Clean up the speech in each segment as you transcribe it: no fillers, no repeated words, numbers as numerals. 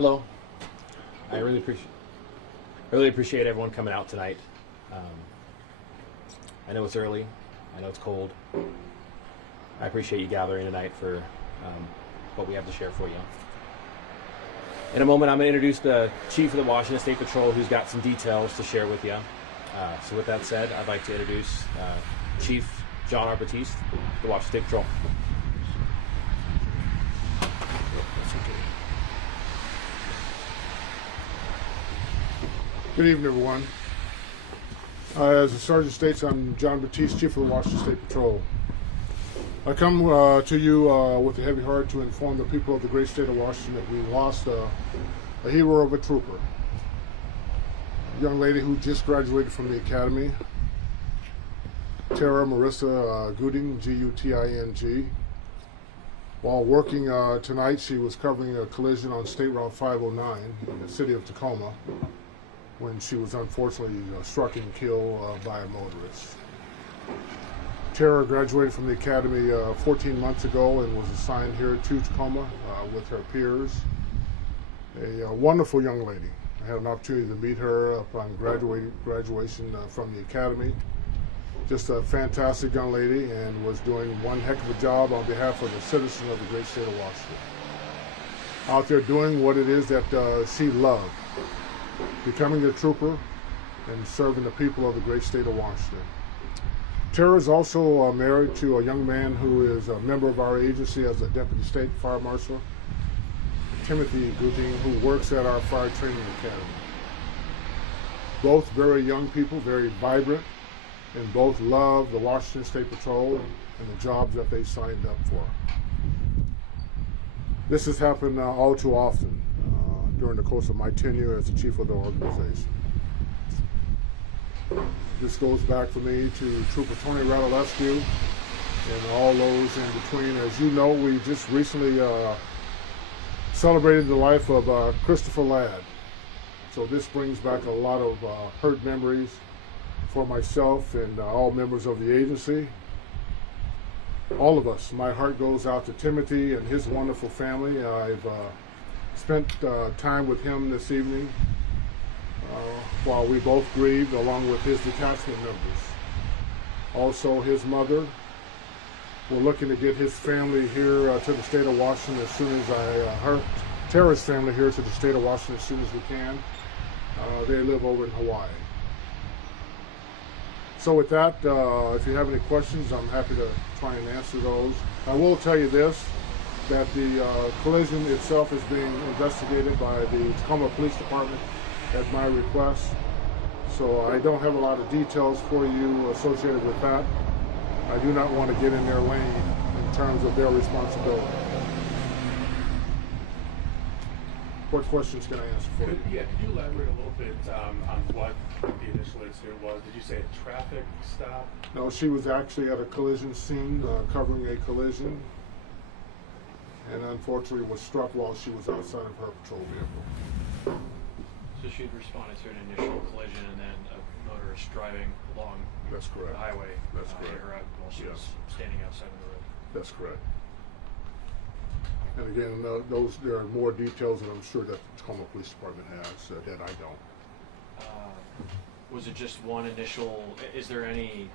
Hello. I really appreciate everyone coming out tonight. I know it's early. I know it's cold. I appreciate you gathering tonight for what we have to share for you. In a moment, I'm going to introduce the Chief of the Washington State Patrol, who's got some details to share with you. So with that said, I'd like to introduce Chief John R. Batiste, the Washington State Patrol. Good evening, everyone. As the Sergeant states, I'm John Batiste, Chief of the Washington State Patrol. I come to you with a heavy heart to inform the people of the great state of Washington that we lost a hero of a trooper. A young lady who just graduated from the academy, Tara-Marysa Guting, G-U-T-I-N-G. While working tonight, she was covering a collision on State Route 509 in the city of Tacoma, when she was unfortunately struck and killed by a motorist. Tara graduated from the academy 14 months ago and was assigned here to Tacoma with her peers. A wonderful young lady. I had an opportunity to meet her upon graduation from the academy. Just a fantastic young lady, and was doing one heck of a job on behalf of the citizens of the great state of Washington. Out there doing what it is that she loved. Becoming a trooper and serving the people of the great state of Washington. Tara is also married to a young man who is a member of our agency as a Deputy State Fire Marshal, Timothy Guting, who works at our Fire Training Academy. Both very young people, very vibrant, and both love the Washington State Patrol and the jobs that they signed up for. This has happened all too often during the course of my tenure as the chief of the organization. This goes back for me to Trooper Tara-Marysa and all those in between. As you know, we just recently celebrated the life of Christopher Ladd. So this brings back a lot of hurt memories for myself and all members of the agency. All of us. My heart goes out to Timothy and his wonderful family. I've spent time with him this evening while we both grieved, along with his detachment members. Also, his mother. We're looking to get his family here to the state of Washington as soon as Tara's family here to the state of Washington as soon as we can. They live over in Hawaii. So with that, if you have any questions, I'm happy to try and answer those. I will tell you this, that the collision itself is being investigated by the Tacoma Police Department at my request. So I don't have a lot of details for you associated with that. I do not want to get in their lane in terms of their responsibility. What questions can I answer for you? Could you elaborate a little bit on what the initial incident was? Did you say a traffic stop? No, she was actually at a collision scene, covering a collision, and unfortunately was struck while she was outside of her patrol vehicle. So she'd responded to an initial collision and then a motorist driving along That's correct. the highway That's correct. hit her out while she was standing outside of the road. That's correct. And again, there are more details that I'm sure that the Tacoma Police Department has that I don't. Was it just one initial, is there any,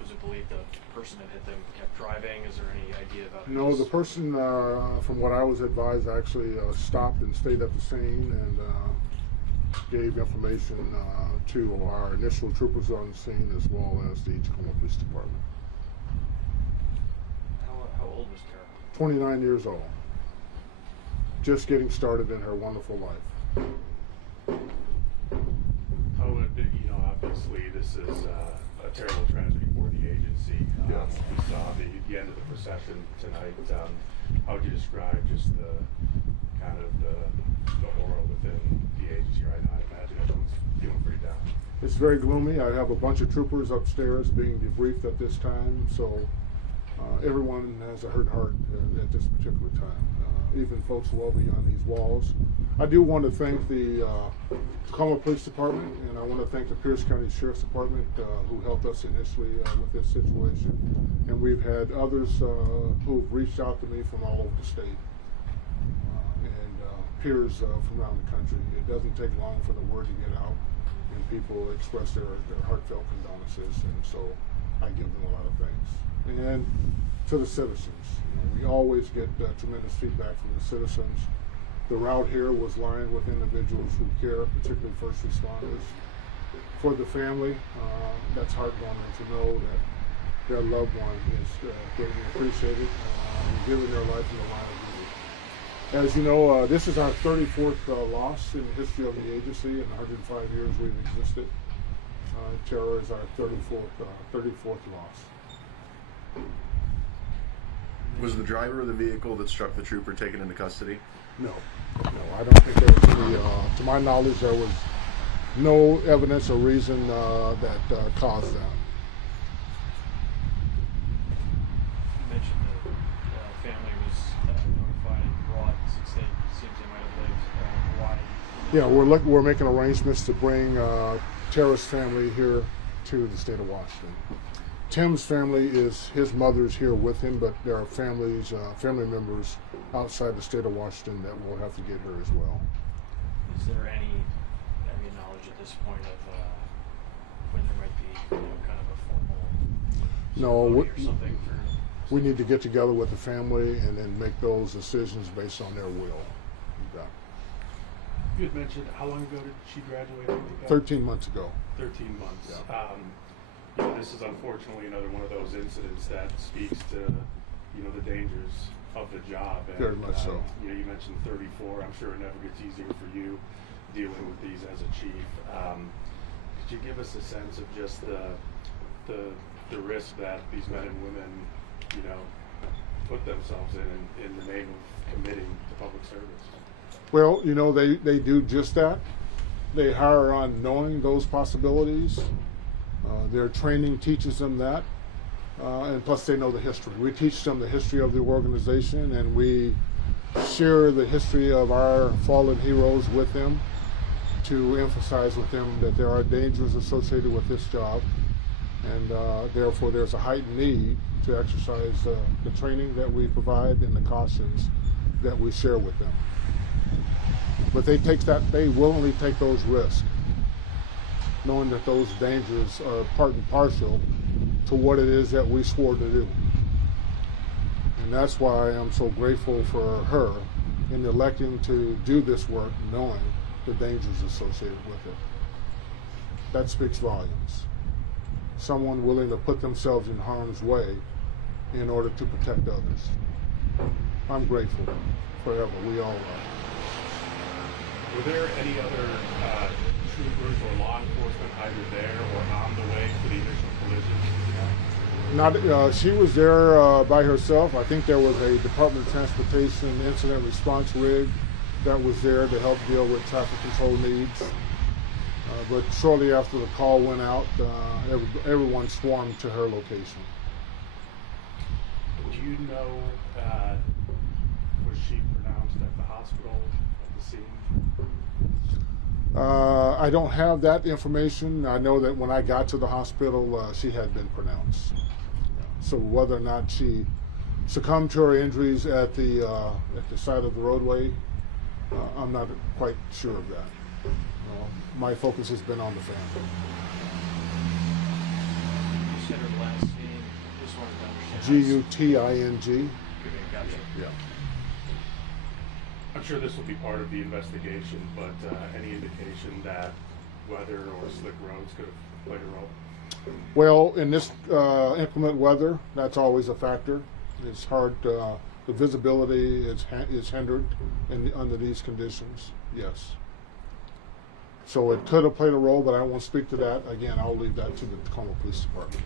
was it believed the person that hit them kept driving? Is there any idea about No, the person, from what I was advised, actually stopped and stayed at the scene and gave information to our initial troopers on the scene as well as the Tacoma Police Department. How old was Tara? 29 years old. Just getting started in her wonderful life. How would obviously this is a terrible tragedy for the agency. Yes. We saw the end of the procession tonight. How would you describe just the kind of the horror within the agency right now? I imagine everyone's feeling pretty down. It's very gloomy. I have a bunch of troopers upstairs being debriefed at this time, so everyone has a hurt heart at this particular time, even folks well beyond these walls. I do want to thank the Tacoma Police Department, and I want to thank the Pierce County Sheriff's Department who helped us initially with this situation. And we've had others who've reached out to me from all over the state and peers from around the country. It doesn't take long for the word to get out, and people express their heartfelt condolences, and so I give them a lot of thanks. And to the citizens, we always get tremendous feedback from the citizens. The route here was lined with individuals who care, particularly first responders. For the family, that's heartwarming to know that their loved one is greatly appreciated and giving their life in the line of duty. As you know, this is our 34th loss in the history of the agency. In 105 years we've existed. Tara is our 34th loss. Was the driver of the vehicle that struck the trooper taken into custody? No, I don't think there was any, to my knowledge, there was no evidence or reason that caused that. You mentioned the family was notified and brought, since it seems they might have lived. Why? Yeah, we're making arrangements to bring Tara's family here to the state of Washington. Tim's family is, his mother's here with him, but there are family members outside the state of Washington that will have to get her as well. Is there any knowledge at this point of when there might be kind of a formal ceremony or something for? We need to get together with the family and then make those decisions based on their will. Yeah. You had mentioned, how long ago did she graduate? 13 months ago. 13 months. Yeah. This is unfortunately another one of those incidents that speaks to, the dangers of the job. And, Very much so. You mentioned 34. I'm sure it never gets easier for you dealing with these as a chief. Could you give us a sense of just the risk that these men and women, put themselves in the name of committing to public service? Well, they do just that. They hire on knowing those possibilities. Their training teaches them that, and plus they know the history. We teach them the history of the organization, and we share the history of our fallen heroes with them to emphasize with them that there are dangers associated with this job, and therefore there's a heightened need to exercise the training that we provide and the cautions that we share with them. But they willingly take those risks, knowing that those dangers are part and parcel to what it is that we swore to do. And that's why I'm so grateful for her in electing to do this work, knowing the dangers associated with it. That speaks volumes. Someone willing to put themselves in harm's way in order to protect others. I'm grateful forever. We all are. Were there any other troopers or law enforcement either there or on the way to the initial collision? Not, she was there by herself. I think there was a Department of Transportation incident response rig that was there to help deal with traffic control needs. But shortly after the call went out, everyone swarmed to her location. Do you know, was she pronounced at the hospital at the scene? I don't have that information. I know that when I got to the hospital, she had been pronounced. So whether or not she succumbed to her injuries at the side of the roadway, I'm not quite sure of that. My focus has been on the family. You said her last name. Just wanted to understand. Guting. Gotcha. Yeah. I'm sure this will be part of the investigation, but any indication that weather or slick roads could have played a role? Well, in this inclement weather, that's always a factor. It's hard. The visibility is hindered under these conditions. Yes. So it could have played a role, but I won't speak to that. Again, I'll leave that to the Tacoma Police Department.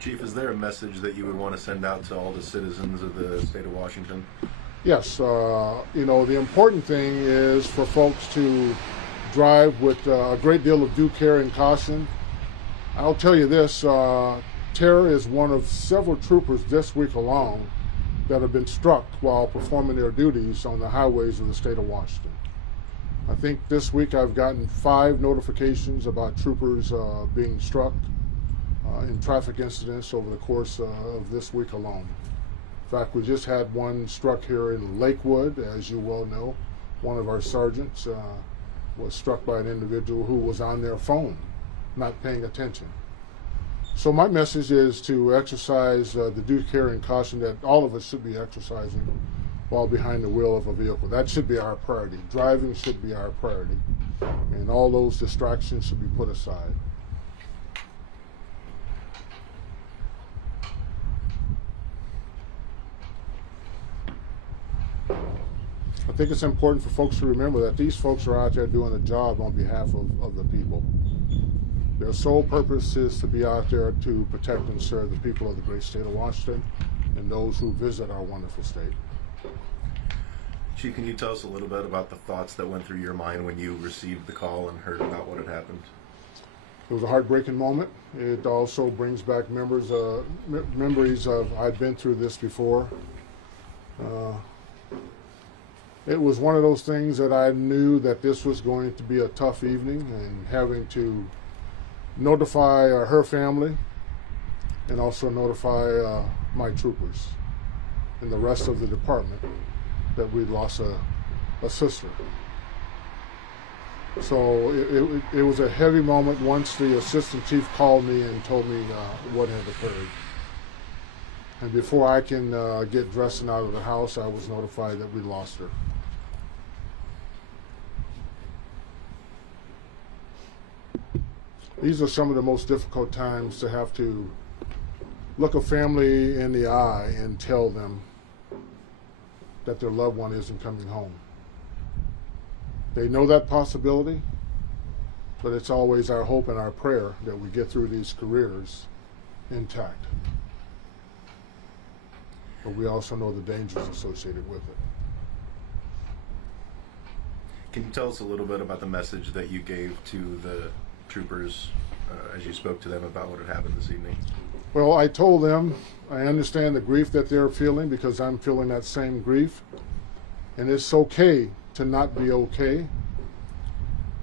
Chief, is there a message that you would want to send out to all the citizens of the state of Washington? Yes. The important thing is for folks to drive with a great deal of due care and caution. I'll tell you this, Tara is one of several troopers this week alone that have been struck while performing their duties on the highways of the state of Washington. I think this week I've gotten 5 notifications about troopers being struck in traffic incidents over the course of this week alone. In fact, we just had one struck here in Lakewood, as you well know. One of our sergeants was struck by an individual who was on their phone, not paying attention. So my message is to exercise the due care and caution that all of us should be exercising while behind the wheel of a vehicle. That should be our priority. Driving should be our priority. And all those distractions should be put aside. I think it's important for folks to remember that these folks are out there doing a job on behalf of the people. Their sole purpose is to be out there to protect and serve the people of the great state of Washington and those who visit our wonderful state. Chief, can you tell us a little bit about the thoughts that went through your mind when you received the call and heard about what had happened? It was a heartbreaking moment. It also brings back memories of I've been through this before. It was one of those things that I knew that this was going to be a tough evening, and having to notify her family and also notify my troopers and the rest of the department that we'd lost a sister. So it was a heavy moment once the assistant chief called me and told me what had occurred. And before I can get dressed and out of the house, I was notified that we lost her. These are some of the most difficult times, to have to look a family in the eye and tell them that their loved one isn't coming home. They know that possibility, but it's always our hope and our prayer that we get through these careers intact. But we also know the dangers associated with it. Can you tell us a little bit about the message that you gave to the troopers as you spoke to them about what had happened this evening? Well, I told them I understand the grief that they're feeling, because I'm feeling that same grief. And it's okay to not be okay,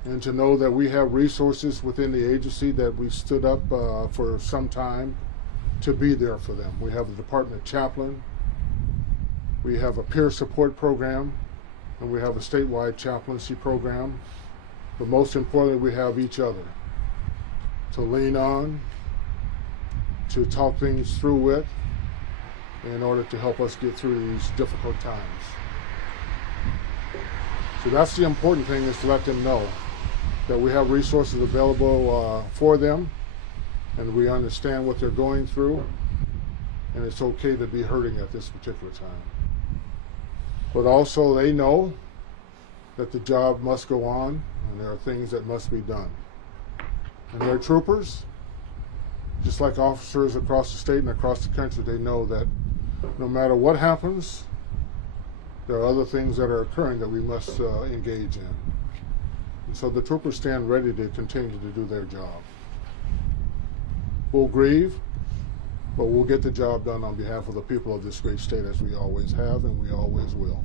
and to know that we have resources within the agency that we've stood up for some time to be there for them. We have the Department Chaplain, we have a peer support program, and we have a statewide chaplaincy program. But most importantly, we have each other to lean on, to talk things through with, in order to help us get through these difficult times. So that's the important thing, is to let them know that we have resources available for them, and we understand what they're going through, and it's okay to be hurting at this particular time. But also they know that the job must go on, and there are things that must be done. And they're troopers, just like officers across the state and across the country. They know that no matter what happens, there are other things that are occurring that we must engage in. And so the troopers stand ready to continue to do their job. We'll grieve, but we'll get the job done on behalf of the people of this great state, as we always have and we always will.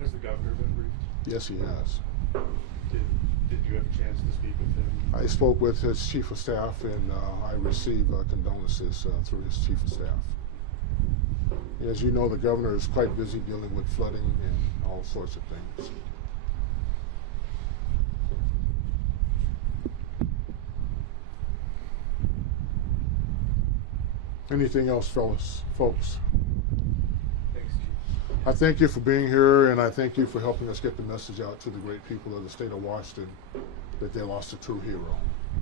Has the governor been briefed? Yes, he has. Did you have a chance to speak with him? I spoke with his chief of staff, and I received condolences through his chief of staff. As you know, the governor is quite busy dealing with flooding and all sorts of things. Anything else, folks? Thanks, Chief. I thank you for being here, and I thank you for helping us get the message out to the great people of the state of Washington that they lost a true hero,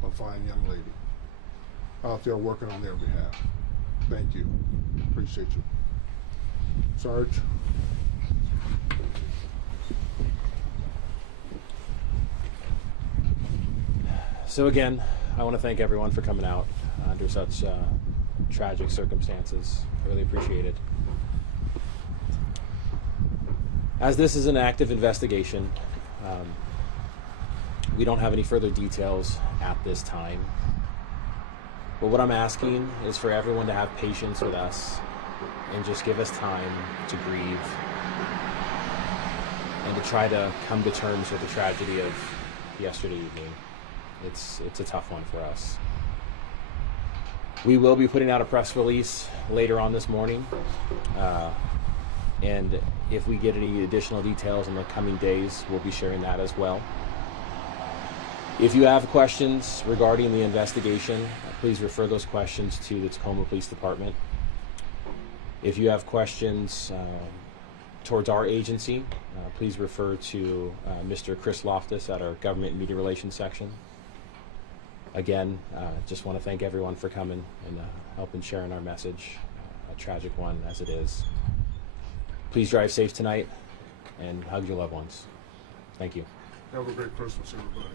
a fine young lady, out there working on their behalf. Thank you. Appreciate you. Sarge? So again, I want to thank everyone for coming out under such tragic circumstances. I really appreciate it. As this is an active investigation, we don't have any further details at this time. But what I'm asking is for everyone to have patience with us and just give us time to grieve and to try to come to terms with the tragedy of yesterday evening. It's a tough one for us. We will be putting out a press release later on this morning. And if we get any additional details in the coming days, we'll be sharing that as well. If you have questions regarding the investigation, please refer those questions to the Tacoma Police Department. If you have questions towards our agency, please refer to Mr. Chris Loftus at our Government and Media Relations section. Again, just want to thank everyone for coming and helping sharing our message, a tragic one as it is. Please drive safe tonight and hug your loved ones. Thank you. Have a great Christmas, everybody.